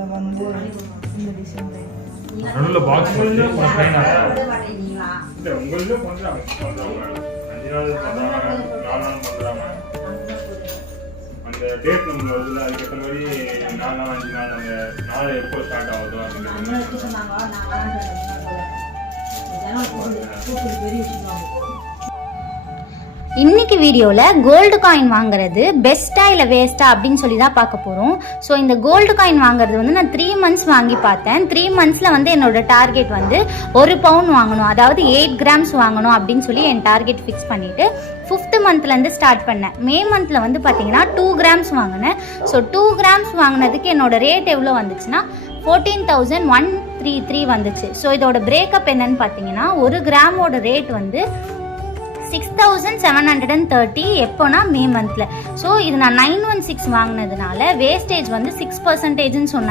வந்து இந்த டிசைன் நடுவுல பாக்ஸ் வந்து கொஞ்சம் ப்ளைனா இல்ல உங்களுக்கு பண்றாங்க 5 நாள் பண்றாங்க 4 நாள் பண்றாங்க அந்த டேட் நம்ம வருதுல அதுக்கு ஏற்ற மாதிரி 4 நாள் 5 நாள் அந்த நாள் எப்போ ஸ்டார்ட் ஆகுதோ அந்த சொன்னாங்க பெரிய விஷயம். இன்னைக்கு வீடியோவில் கோல்டு காயின் வாங்குறது பெஸ்ட்டா இல்லை வேஸ்ட்டா அப்படின்னு சொல்லி தான் பார்க்க போகிறோம். ஸோ இந்த கோல்டு காயின் வாங்குறது வந்து நான் 3 months வாங்கி பார்த்தேன். 3 monthஸில் வந்து என்னோட டார்கெட் வந்து 1 பவுன் வாங்கணும், அதாவது 8 grams வாங்கணும் அப்படின்னு சொல்லி என் டார்கெட் ஃபிக்ஸ் பண்ணிவிட்டு 5th monthலேருந்து ஸ்டார்ட் பண்ணேன். மே மந்தில் வந்து பார்த்தீங்கன்னா 2 grams வாங்கினேன். ஸோ 2 grams வாங்கினதுக்கு என்னோட ரேட் எவ்வளோ வந்துச்சுன்னா 14,133 வந்துச்சு. ஸோ இதோட பிரேக்கப் என்னன்னு பார்த்தீங்கன்னா 1 கிராமோட ரேட் வந்து 6,730 எப்போனா மே மந்தில். ஸோ இது நான் 916 வாங்கினதுனால வேஸ்டேஜ் வந்து 6%ன்னு சொன்னாங்க.